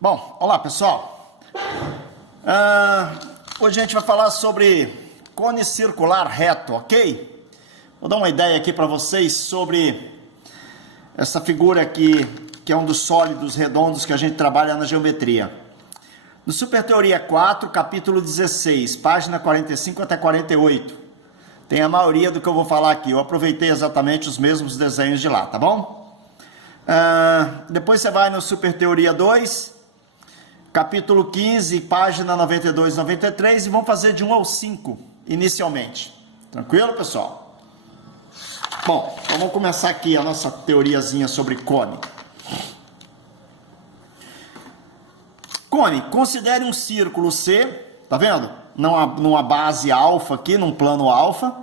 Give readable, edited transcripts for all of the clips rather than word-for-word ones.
Bom, olá pessoal. Hoje a gente vai falar sobre cone circular reto, ok? Vou dar uma ideia aqui para vocês sobre essa figura aqui, que é um dos sólidos redondos que a gente trabalha na geometria. No Super Teoria 4, capítulo 16, página 45 até 48, tem a maioria do que eu vou falar aqui. Eu aproveitei exatamente os mesmos desenhos de lá, tá bom? Depois você vai no Super Teoria 2, capítulo 15, página 92 e 93, e vamos fazer de 1 ao 5 inicialmente. Tranquilo, pessoal? Bom, então vamos começar aqui a nossa teoriazinha sobre cone. Cone, considere um círculo C, tá vendo? Numa base alfa aqui, num plano alfa,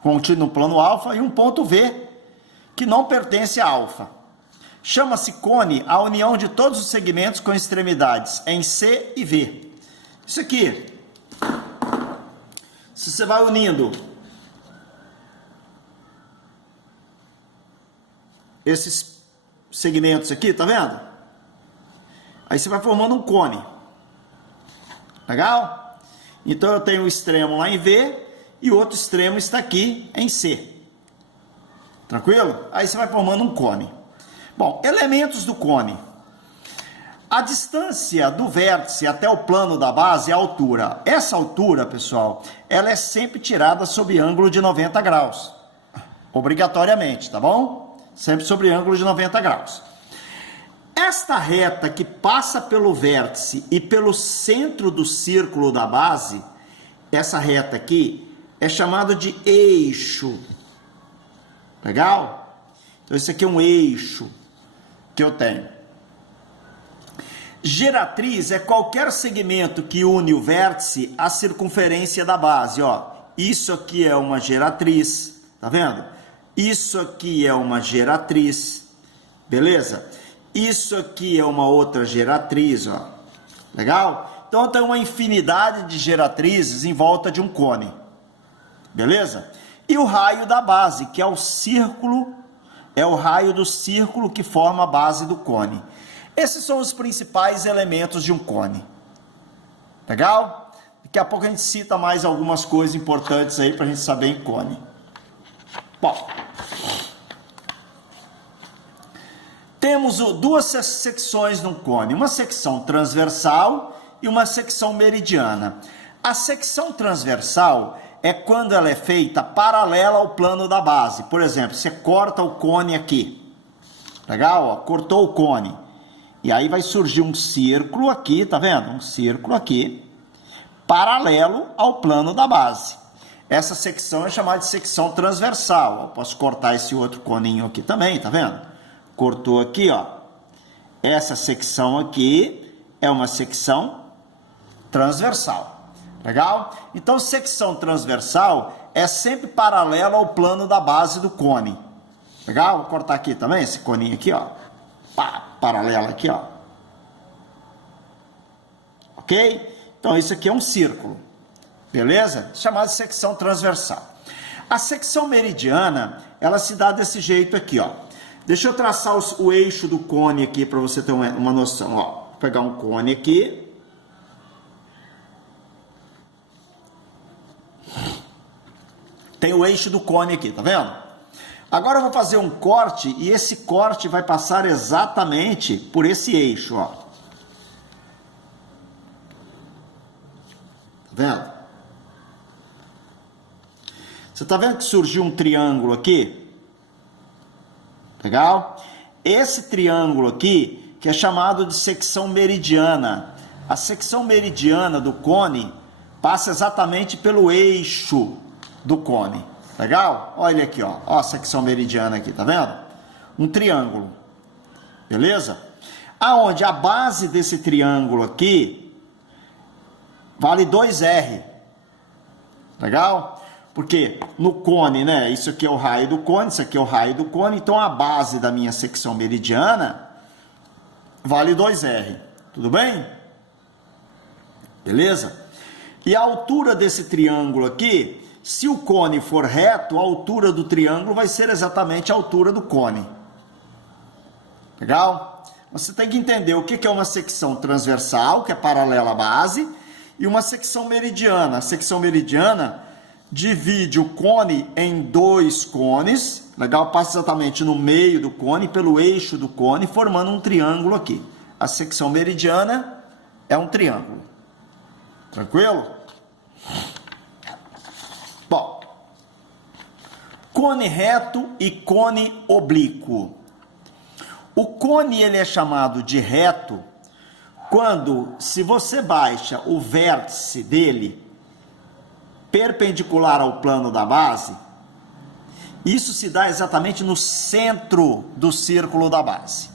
contido no plano alfa, e um ponto V, que não pertence a alfa. Chama-se cone a união de todos os segmentos com extremidades em C e V. Isso aqui, se você vai unindo esses segmentos aqui, tá vendo? Aí você vai formando um cone. Legal? Então eu tenho um extremo lá em V e o outro extremo está aqui em C. Tranquilo? Aí você vai formando um cone. Bom, elementos do cone. A distância do vértice até o plano da base é a altura. Essa altura, pessoal, ela é sempre tirada sob ângulo de 90 graus. Obrigatoriamente, tá bom? Sempre sobre ângulo de 90 graus. Esta reta que passa pelo vértice e pelo centro do círculo da base, essa reta aqui, é chamada de eixo. Legal? Então, esse aqui é um eixo que eu tenho. Geratriz é qualquer segmento que une o vértice à circunferência da base. Ó, isso aqui é uma geratriz, tá vendo? Isso aqui é uma geratriz, beleza? Isso aqui é uma outra geratriz, ó. Legal? Então tem uma infinidade de geratrizes em volta de um cone. Beleza? E o raio da base, que é o círculo, é o raio do círculo que forma a base do cone. Esses são os principais elementos de um cone. Legal? Daqui a pouco a gente cita mais algumas coisas importantes aí para a gente saber em cone. Bom, temos duas secções no cone, uma secção transversal e uma secção meridiana. A secção transversal é quando ela é feita paralela ao plano da base. Por exemplo, você corta o cone aqui. Legal? Ó, cortou o cone. E aí vai surgir um círculo aqui, tá vendo? Um círculo aqui, paralelo ao plano da base. Essa secção é chamada de secção transversal. Ó, posso cortar esse outro coninho aqui também, tá vendo? Cortou aqui, ó. Essa secção aqui é uma secção transversal. Legal? Então, secção transversal é sempre paralela ao plano da base do cone. Legal? Vou cortar aqui também, esse coninho aqui, ó. Pá, paralela aqui, ó. Ok? Então, isso aqui é um círculo. Beleza? Chamado de secção transversal. A secção meridiana, ela se dá desse jeito aqui, ó. Deixa eu traçar o eixo do cone aqui para você ter uma noção. Ó, vou pegar um cone aqui. Tem o eixo do cone aqui, tá vendo? Agora eu vou fazer um corte e esse corte vai passar exatamente por esse eixo, ó. Tá vendo? Você tá vendo que surgiu um triângulo aqui? Legal? Esse triângulo aqui, que é chamado de secção meridiana. A secção meridiana do cone passa exatamente pelo eixo do cone. Legal? Olha aqui, ó. Ó a secção meridiana aqui, tá vendo? Um triângulo. Beleza? Aonde a base desse triângulo aqui vale 2R. Legal? Porque no cone, né? Isso aqui é o raio do cone, isso aqui é o raio do cone. Então, a base da minha secção meridiana vale 2R. Tudo bem? Beleza? E a altura desse triângulo aqui, se o cone for reto, a altura do triângulo vai ser exatamente a altura do cone. Legal? você tem que entender o que é uma secção transversal, que é paralela à base, e uma secção meridiana. A secção meridiana divide o cone em dois cones, legal? Passa exatamente no meio do cone, pelo eixo do cone, formando um triângulo aqui. A secção meridiana é um triângulo. Tranquilo? Bom, cone reto e cone oblíquo. O cone ele é chamado de reto quando, se você baixa o vértice dele perpendicular ao plano da base, isso se dá exatamente no centro do círculo da base.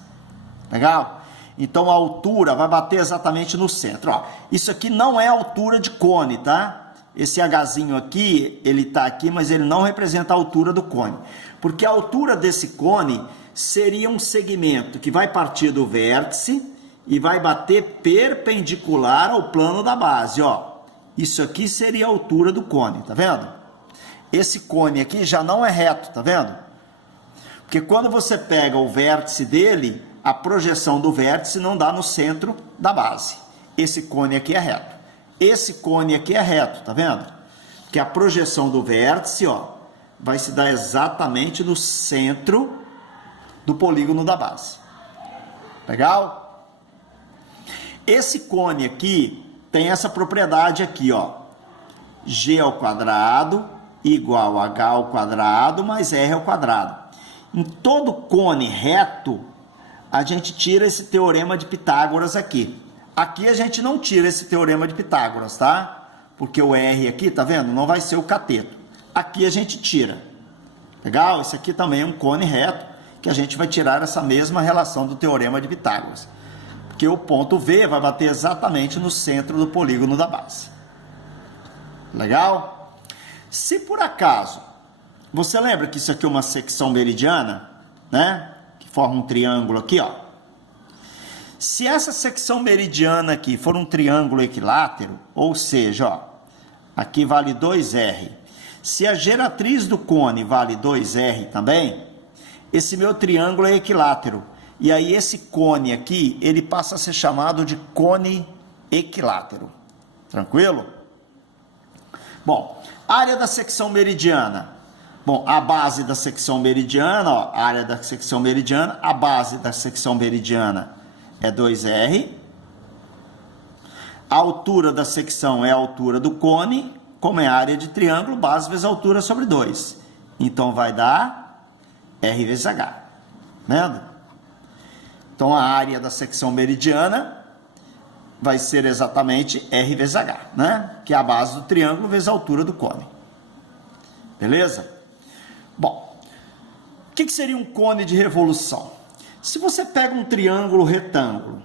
Legal? Então a altura vai bater exatamente no centro. Ó, isso aqui não é altura de cone, tá? Esse Hzinho aqui, ele tá aqui, mas ele não representa a altura do cone. Porque a altura desse cone seria um segmento que vai partir do vértice e vai bater perpendicular ao plano da base, ó. Isso aqui seria a altura do cone, tá vendo? Esse cone aqui já não é reto, tá vendo? Porque quando você pega o vértice dele, a projeção do vértice não dá no centro da base. Esse cone aqui é reto. Esse cone aqui é reto, tá vendo? Porque a projeção do vértice, ó, vai se dar exatamente no centro do polígono da base. Legal? Esse cone aqui tem essa propriedade aqui, ó. G ao quadrado igual a H ao quadrado mais R ao quadrado. Em todo cone reto, a gente tira esse teorema de Pitágoras aqui. Aqui a gente não tira esse teorema de Pitágoras, tá? Porque o R aqui, tá vendo? Não vai ser o cateto. Aqui a gente tira. Legal? Esse aqui também é um cone reto, que a gente vai tirar essa mesma relação do teorema de Pitágoras. Porque o ponto V vai bater exatamente no centro do polígono da base. Legal? Se por acaso, você lembra que isso aqui é uma secção meridiana, né? Que forma um triângulo aqui, ó. Se essa secção meridiana aqui for um triângulo equilátero, ou seja, ó, aqui vale 2R. Se a geratriz do cone vale 2R também, esse meu triângulo é equilátero. E aí esse cone aqui, ele passa a ser chamado de cone equilátero. Tranquilo? Bom, área da secção meridiana. Bom, a base da secção meridiana, ó, a área da secção meridiana, a base da secção meridiana é 2R. A altura da secção é a altura do cone, como é a área de triângulo, base vezes altura sobre 2. Então vai dar R vezes H. Vendo? Então a área da secção meridiana vai ser exatamente R vezes H, né? Que é a base do triângulo vezes a altura do cone. Beleza? Bom, o que seria um cone de revolução? Se você pega um triângulo retângulo,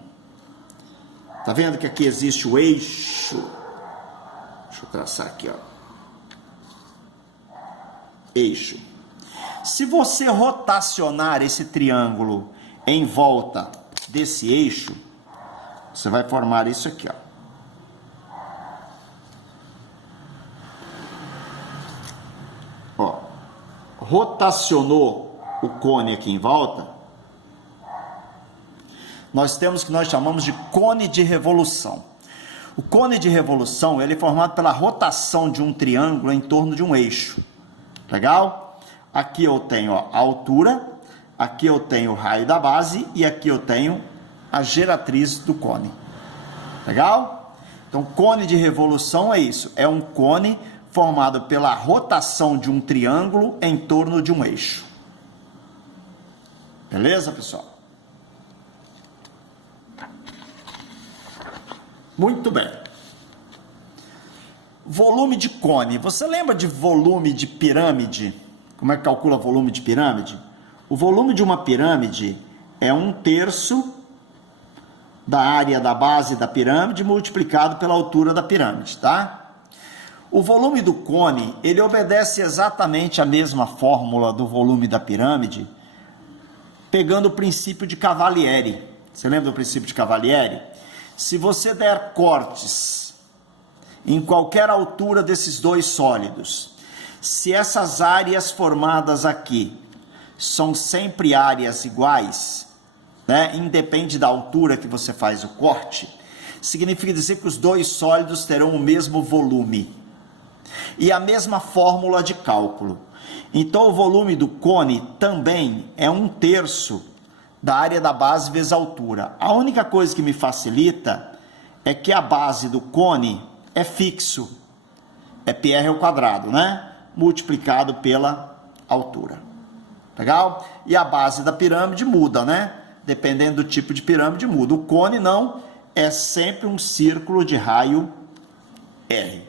tá vendo que aqui existe o eixo? Deixa eu traçar aqui, ó. Eixo. Se você rotacionar esse triângulo em volta desse eixo, você vai formar isso aqui, ó. Ó, rotacionou o cone aqui em volta, nós temos o que nós chamamos de cone de revolução. O cone de revolução, ele é formado pela rotação de um triângulo em torno de um eixo. Legal? Aqui eu tenho, ó, a altura, aqui eu tenho o raio da base e aqui eu tenho a geratriz do cone. Legal? Então, cone de revolução é isso. É um cone formado pela rotação de um triângulo em torno de um eixo. Beleza, pessoal? Muito bem. Volume de cone. Você lembra de volume de pirâmide? Como é que calcula volume de pirâmide? O volume de uma pirâmide é 1/3 da área da base da pirâmide multiplicado pela altura da pirâmide, tá? O volume do cone, ele obedece exatamente a mesma fórmula do volume da pirâmide, pegando o princípio de Cavalieri. Você lembra do princípio de Cavalieri? Se você der cortes em qualquer altura desses dois sólidos, se essas áreas formadas aqui são sempre áreas iguais, né, independe da altura que você faz o corte, significa dizer que os dois sólidos terão o mesmo volume e a mesma fórmula de cálculo. Então, o volume do cone também é 1/3 da área da base vezes a altura. A única coisa que me facilita é que a base do cone é fixo, é πr ao quadrado, né? Multiplicado pela altura. Legal? E a base da pirâmide muda, né? Dependendo do tipo de pirâmide muda. O cone não, é sempre um círculo de raio R.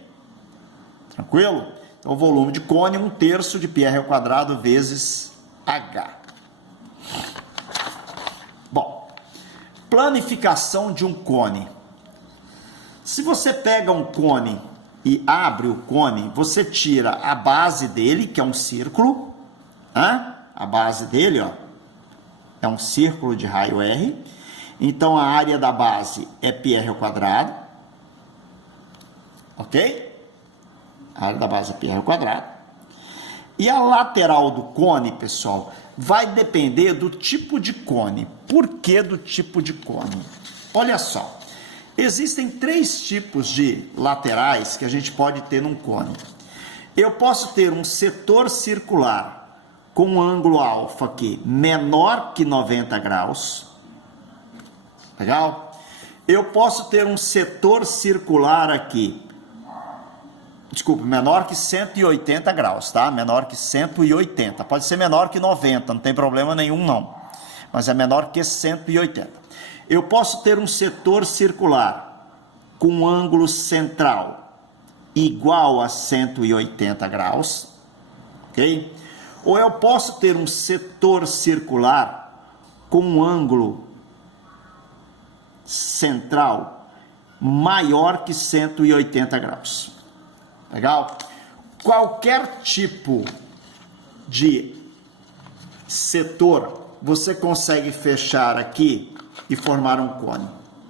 Tranquilo? Então, o volume de cone é 1/3 de πr ao quadrado vezes h. Bom, planificação de um cone. Se você pega um cone e abre o cone, você tira a base dele, que é um círculo, né? A base dele, ó, é um círculo de raio R. Então, a área da base é πr ao quadrado. Ok? A área da base é πr ao quadrado. E a lateral do cone, pessoal, vai depender do tipo de cone. Por que do tipo de cone? Olha só. Existem 3 tipos de laterais que a gente pode ter num cone. Eu posso ter um setor circular com um ângulo alfa aqui menor que 90 graus. Legal? Eu posso ter um setor circular aqui, desculpa, menor que 180 graus, tá? Menor que 180. Pode ser menor que 90, não tem problema nenhum, não. Mas é menor que 180. Eu posso ter um setor circular com um ângulo central igual a 180 graus, ok? Ou eu posso ter um setor circular com um ângulo central maior que 180 graus. Legal? Qualquer tipo de setor você consegue fechar aqui e formar um cone.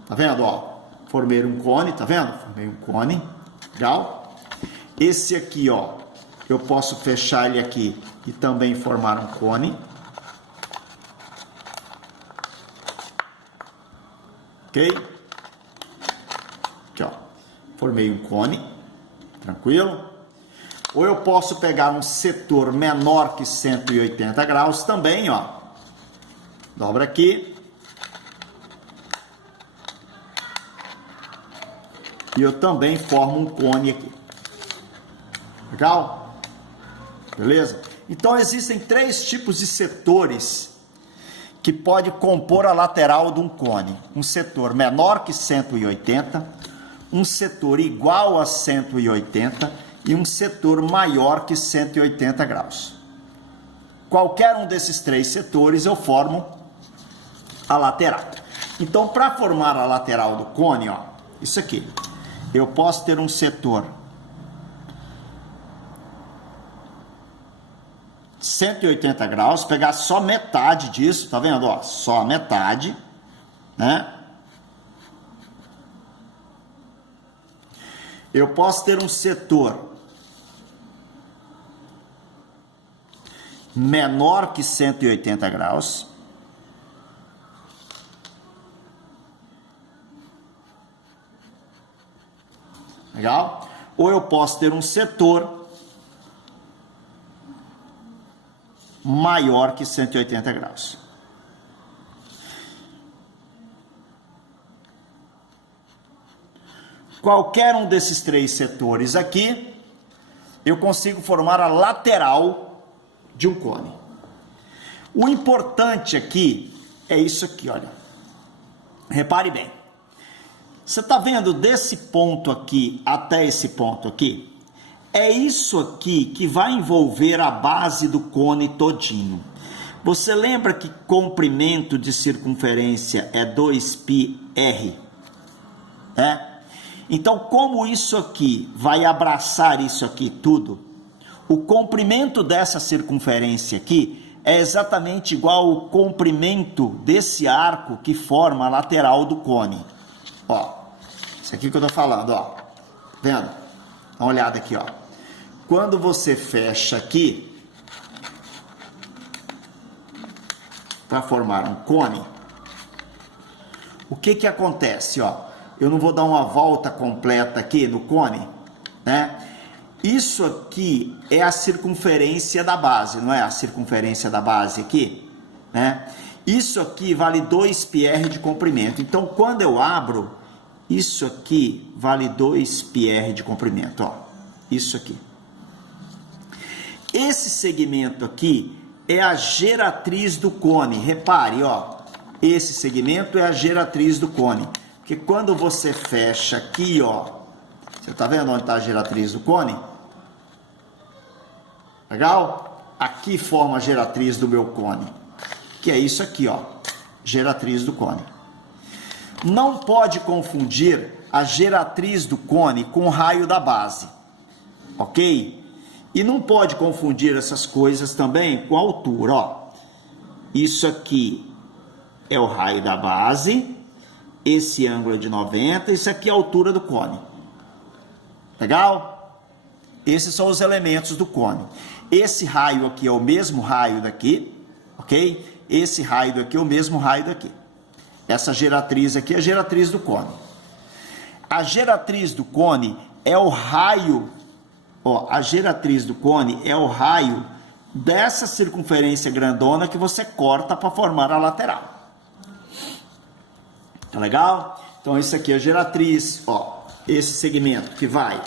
Tá vendo? Ó, formei um cone, tá vendo? Formei um cone. Legal? Esse aqui, ó, eu posso fechar ele aqui e também formar um cone. Ok? Aqui, ó. Formei um cone. Tranquilo? Ou eu posso pegar um setor menor que 180 graus também, ó. Dobra aqui. E eu também formo um cone aqui. Legal? Beleza? Então, existem 3 tipos de setores que pode compor a lateral de um cone. Um setor menor que 180, um setor igual a 180 e um setor maior que 180 graus. Qualquer um desses 3 setores eu formo a lateral. Então, para formar a lateral do cone, ó, isso aqui, eu posso ter um setor 180 graus, pegar só metade disso, tá vendo? Ó, só a metade, né? Eu posso ter um setor menor que 180 graus. Legal? Ou eu posso ter um setor maior que 180 graus. Qualquer um desses 3 setores aqui, eu consigo formar a lateral de um cone. O importante aqui é isso aqui, olha. Repare bem. Você está vendo desse ponto aqui até esse ponto aqui? É isso aqui que vai envolver a base do cone todinho. Você lembra que comprimento de circunferência é 2πr? Então, como isso aqui vai abraçar isso aqui tudo, o comprimento dessa circunferência aqui é exatamente igual ao comprimento desse arco que forma a lateral do cone. Ó, isso aqui que eu tô falando, ó. Vendo? Dá uma olhada aqui, ó. Quando você fecha aqui para formar um cone, o que que acontece, ó? Eu não vou dar uma volta completa aqui no cone, né? Isso aqui é a circunferência da base, não é a circunferência da base aqui, né? Isso aqui vale 2πr de comprimento. Então, quando eu abro, isso aqui vale 2πr de comprimento, ó. Isso aqui. Esse segmento aqui é a geratriz do cone. Repare, ó. Esse segmento é a geratriz do cone. Porque quando você fecha aqui, ó. Você tá vendo onde está a geratriz do cone? Legal? Aqui forma a geratriz do meu cone. Que é isso aqui, ó. Geratriz do cone. Não pode confundir a geratriz do cone com o raio da base. Ok? E não pode confundir essas coisas também com a altura, ó. Isso aqui é o raio da base. Esse ângulo é de 90. Isso aqui é a altura do cone. Legal? Esses são os elementos do cone. Esse raio aqui é o mesmo raio daqui, ok? Esse raio daqui é o mesmo raio daqui. Essa geratriz aqui é a geratriz do cone. A geratriz do cone é o raio, ó, a geratriz do cone é o raio dessa circunferência grandona que você corta para formar a lateral. Tá legal? Então, isso aqui é a geratriz, ó, esse segmento que vai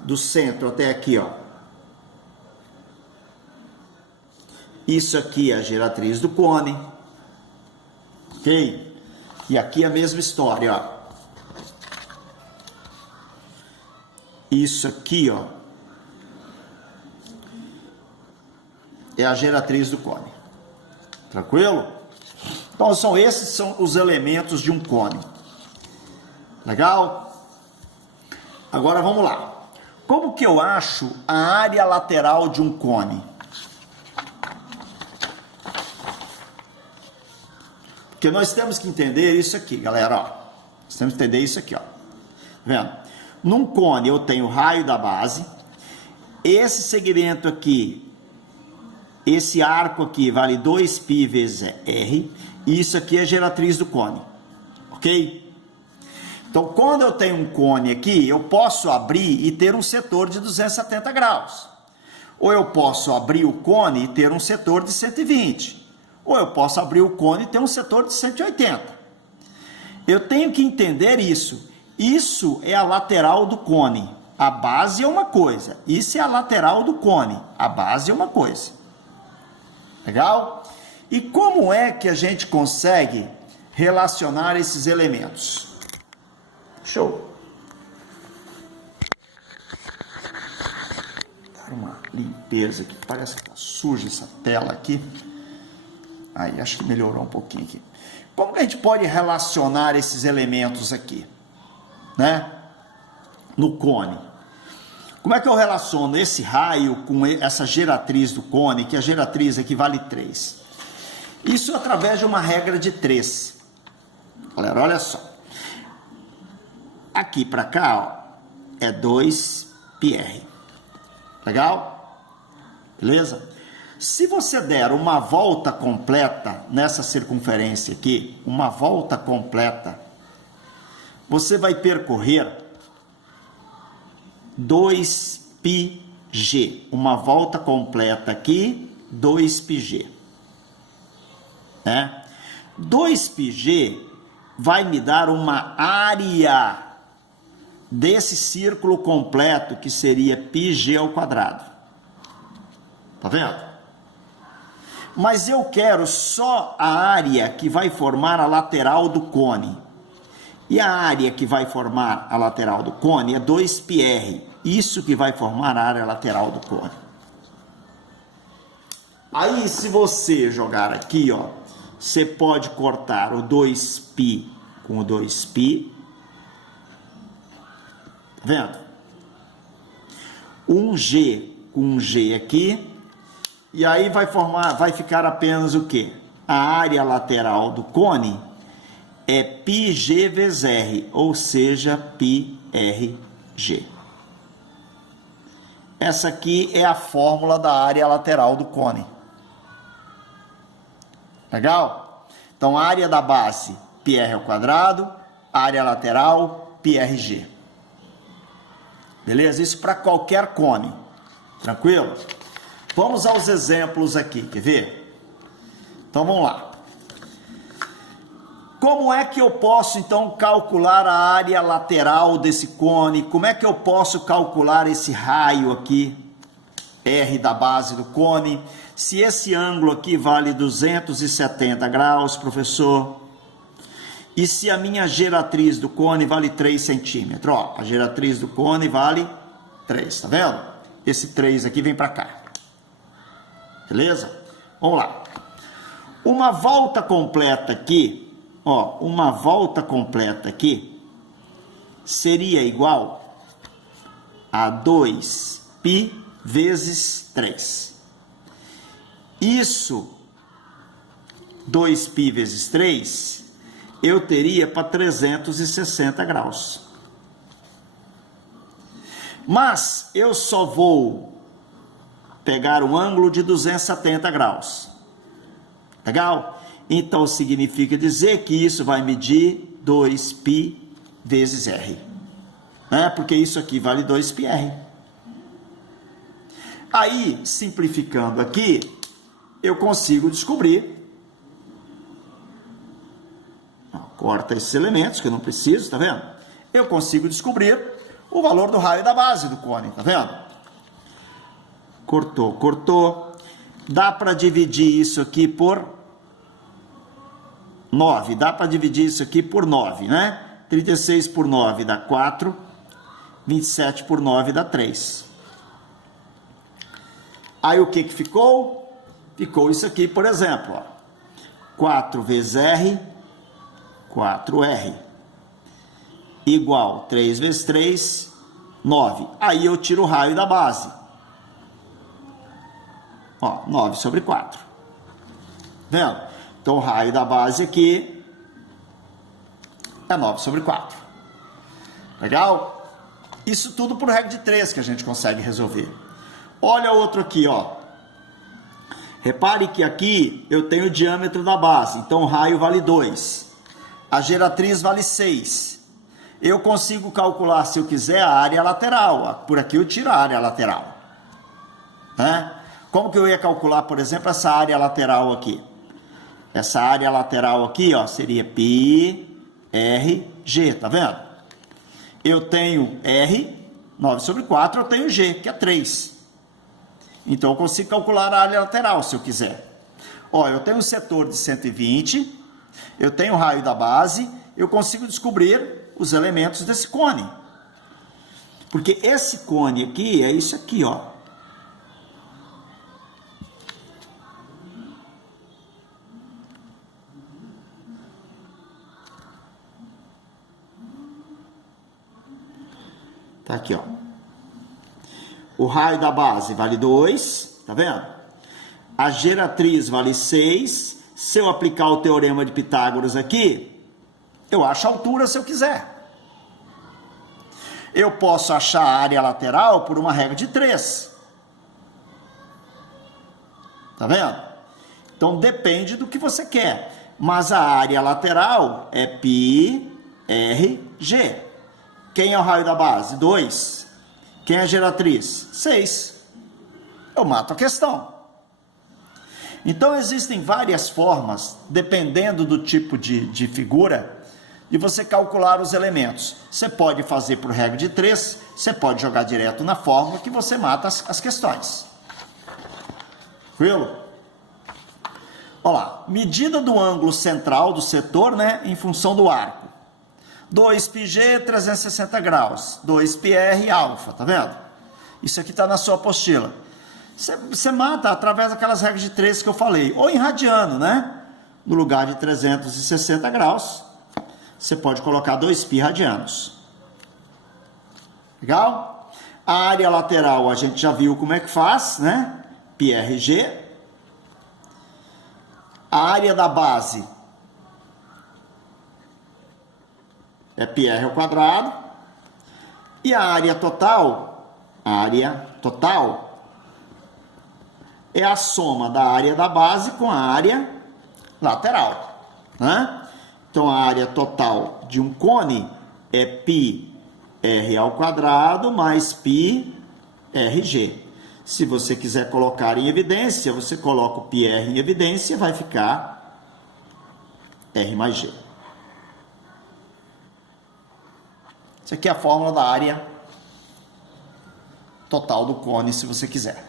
do centro até aqui, ó. Isso aqui é a geratriz do cone, ok? E aqui é a mesma história, ó. Isso aqui, ó, é a geratriz do cone. Tranquilo? Então, esses são os elementos de um cone. Legal? Agora, vamos lá. Como que eu acho a área lateral de um cone? Porque nós temos que entender isso aqui, galera, ó. Nós temos que entender isso aqui, ó. Tá vendo? Num cone eu tenho o raio da base. Esse segmento aqui, esse arco aqui vale 2π vezes R. E isso aqui é a geratriz do cone. Ok? Então, quando eu tenho um cone aqui, eu posso abrir e ter um setor de 270 graus. Ou eu posso abrir o cone e ter um setor de 120. Ou eu posso abrir o cone e ter um setor de 180. Eu tenho que entender isso. Isso é a lateral do cone. A base é uma coisa. Isso é a lateral do cone. A base é uma coisa. Legal? E como é que a gente consegue relacionar esses elementos? Show! Dar uma limpeza aqui. Parece que está suja essa tela aqui. Aí, acho que melhorou um pouquinho aqui. Como que a gente pode relacionar esses elementos aqui, né? No cone. Como é que eu relaciono esse raio com essa geratriz do cone, que a geratriz aqui vale 3? Isso através de uma regra de 3. Galera, olha só. Aqui para cá, ó, é 2πr. Legal? Beleza? Se você der uma volta completa nessa circunferência aqui, uma volta completa, você vai percorrer 2πg. Uma volta completa aqui, 2πg. Né? 2πg vai me dar uma área desse círculo completo, que seria πg ao quadrado. Tá vendo? Mas eu quero só a área que vai formar a lateral do cone. E a área que vai formar a lateral do cone é 2πr. Isso que vai formar a área lateral do cone. Aí, se você jogar aqui, ó, você pode cortar o 2π com o 2π. Tá vendo? 1g com 1g aqui. E aí vai ficar apenas o quê? A área lateral do cone é πg vezes r, ou seja, πrg. Essa aqui é a fórmula da área lateral do cone. Legal? Então, a área da base πr ao quadrado, área lateral, πrg. Beleza? Isso para qualquer cone. Tranquilo? Vamos aos exemplos aqui, quer ver? Então vamos lá. Como é que eu posso então calcular a área lateral desse cone? Como é que eu posso calcular esse raio aqui, R da base do cone? Se esse ângulo aqui vale 270 graus, professor, e se a minha geratriz do cone vale 3 centímetros? Ó, a geratriz do cone vale 3, tá vendo? Esse 3 aqui vem para cá. Beleza? Vamos lá. Uma volta completa aqui, ó, uma volta completa aqui seria igual a 2π vezes 3. Isso, 2π vezes 3, eu teria para 360 graus. Mas eu só vou pegar um ângulo de 270 graus. Legal? Então significa dizer que isso vai medir 2π vezes R. Né? Porque isso aqui vale 2πr. Aí, simplificando aqui, eu consigo descobrir. Corta esses elementos que eu não preciso, tá vendo? Eu consigo descobrir o valor do raio da base do cone, tá vendo? Cortou, cortou. Dá para dividir isso aqui por 9. Dá para dividir isso aqui por 9, né? 36 por 9 dá 4. 27 por 9 dá 3. Aí o que que ficou? Ficou isso aqui, por exemplo, ó. 4 vezes R, 4R, igual 3 vezes 3, 9. Aí eu tiro o raio da base. Ó, 9 sobre 4. Vendo? Então o raio da base aqui é 9 sobre 4. Legal? Isso tudo por regra de 3 que a gente consegue resolver. Olha outro aqui, ó. Repare que aqui eu tenho o diâmetro da base, então o raio vale 2. A geratriz vale 6. Eu consigo calcular, se eu quiser, a área lateral. Por aqui eu tiro a área lateral. Né? Como que eu ia calcular, por exemplo, essa área lateral aqui? Essa área lateral aqui, ó, seria πrg, tá vendo? Eu tenho R, 9 sobre 4, eu tenho G, que é 3. Então eu consigo calcular a área lateral, se eu quiser. Ó, eu tenho um setor de 120, eu tenho o raio da base, eu consigo descobrir os elementos desse cone. Porque esse cone aqui é isso aqui, ó. Tá aqui, ó. O raio da base vale 2, tá vendo? A geratriz vale 6. Se eu aplicar o teorema de Pitágoras aqui, eu acho a altura se eu quiser. Eu posso achar a área lateral por uma regra de 3. Tá vendo? Então depende do que você quer. Mas a área lateral é πrg. Quem é o raio da base? 2. Quem é a geratriz? 6. Eu mato a questão. Então existem várias formas, dependendo do tipo de figura, de você calcular os elementos. Você pode fazer por regra de 3, você pode jogar direto na fórmula que você mata as questões. Tranquilo? Olha lá, medida do ângulo central do setor, né, em função do arco. 2πg, 360 graus. 2πr, alfa, tá vendo? Isso aqui está na sua apostila. Você mata através daquelas regras de 3 que eu falei. Ou em radiano, né? No lugar de 360 graus, você pode colocar 2π radianos. Legal? A área lateral a gente já viu como é que faz, né? πrg. A área da base é πr ao quadrado. E a área total é a soma da área da base com a área lateral, né? Então, a área total de um cone é πr ao quadrado mais πrg. Se você quiser colocar em evidência, você coloca o πr em evidência, vai ficar r mais g. Isso aqui é a fórmula da área total do cone, se você quiser.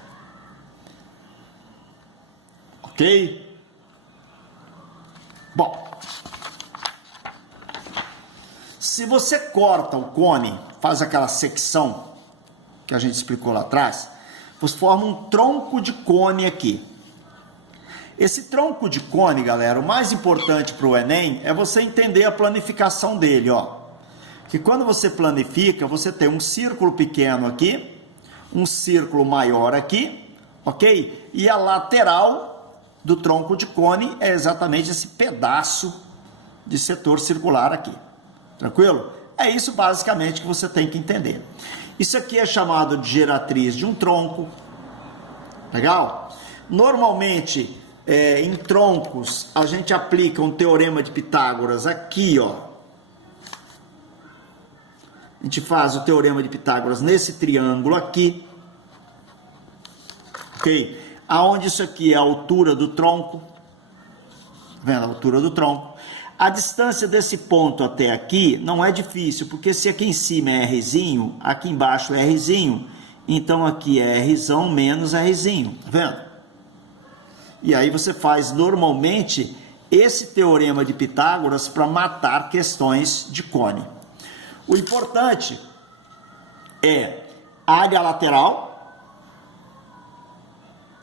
Ok? Bom, se você corta o cone, faz aquela secção que a gente explicou lá atrás, você forma um tronco de cone aqui. Esse tronco de cone, galera, o mais importante para o Enem é você entender a planificação dele, ó. Que quando você planifica, você tem um círculo pequeno aqui, um círculo maior aqui, ok? E a lateral do tronco de cone é exatamente esse pedaço de setor circular aqui. Tranquilo? É isso basicamente que você tem que entender. Isso aqui é chamado de geratriz de um tronco. Legal? Normalmente, em troncos, a gente aplica um teorema de Pitágoras aqui, ó. A gente faz o teorema de Pitágoras nesse triângulo aqui. Ok? Aonde isso aqui é a altura do tronco. Tá vendo? A altura do tronco. A distância desse ponto até aqui não é difícil, porque se aqui em cima é Rzinho, aqui embaixo é Rzinho, então aqui é Rzão menos Rzinho, tá vendo? E aí você faz normalmente esse teorema de Pitágoras para matar questões de cone. O importante é área lateral,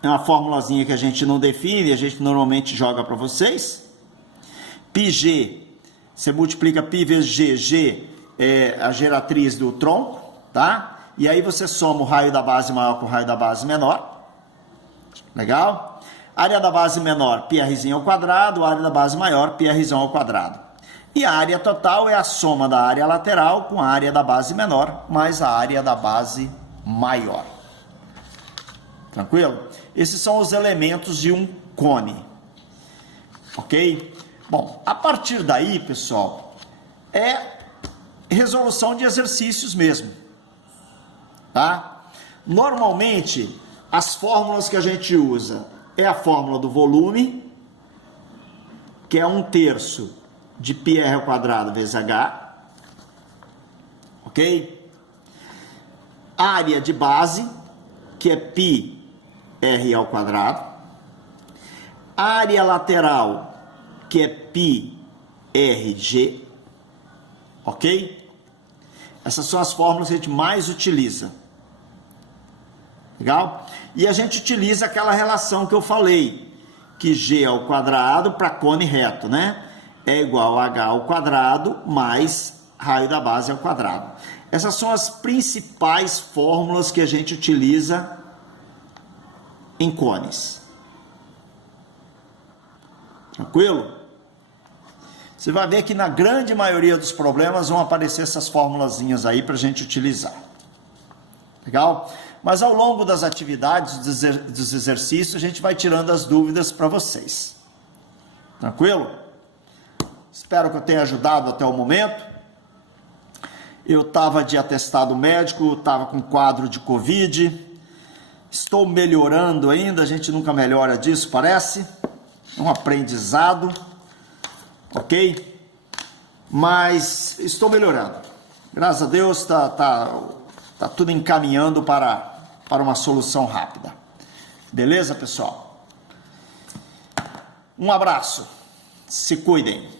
é uma formulazinha que a gente não define, a gente normalmente joga para vocês. πg, você multiplica π vezes g, g é a geratriz do tronco, tá? E aí você soma o raio da base maior com o raio da base menor. Legal? Área da base menor, πrzinho ao quadrado, área da base maior, πrzão ao quadrado. E a área total é a soma da área lateral com a área da base menor, mais a área da base maior. Tranquilo? Esses são os elementos de um cone. Ok? Bom, a partir daí, pessoal, é resolução de exercícios mesmo. Tá? Normalmente, as fórmulas que a gente usa é a fórmula do volume, que é 1/3 de πr ao quadrado vezes h. Ok? Área de base, que é πr ao quadrado. Área lateral, que é πrg. Ok? Essas são as fórmulas que a gente mais utiliza. Legal? E a gente utiliza aquela relação que eu falei, que g ao quadrado para cone reto, né? É igual a h ao quadrado mais raio da base ao quadrado. Essas são as principais fórmulas que a gente utiliza em cones. Tranquilo? Você vai ver que na grande maioria dos problemas vão aparecer essas formulazinhas aí para a gente utilizar. Legal? Mas ao longo das atividades, dos exercícios, a gente vai tirando as dúvidas para vocês. Tranquilo? Espero que eu tenha ajudado até o momento. Eu estava de atestado médico, estava com quadro de Covid. Estou melhorando ainda, a gente nunca melhora disso, parece. É um aprendizado, ok? Mas estou melhorando. Graças a Deus tá tudo encaminhando para uma solução rápida. Beleza, pessoal? Um abraço. Se cuidem.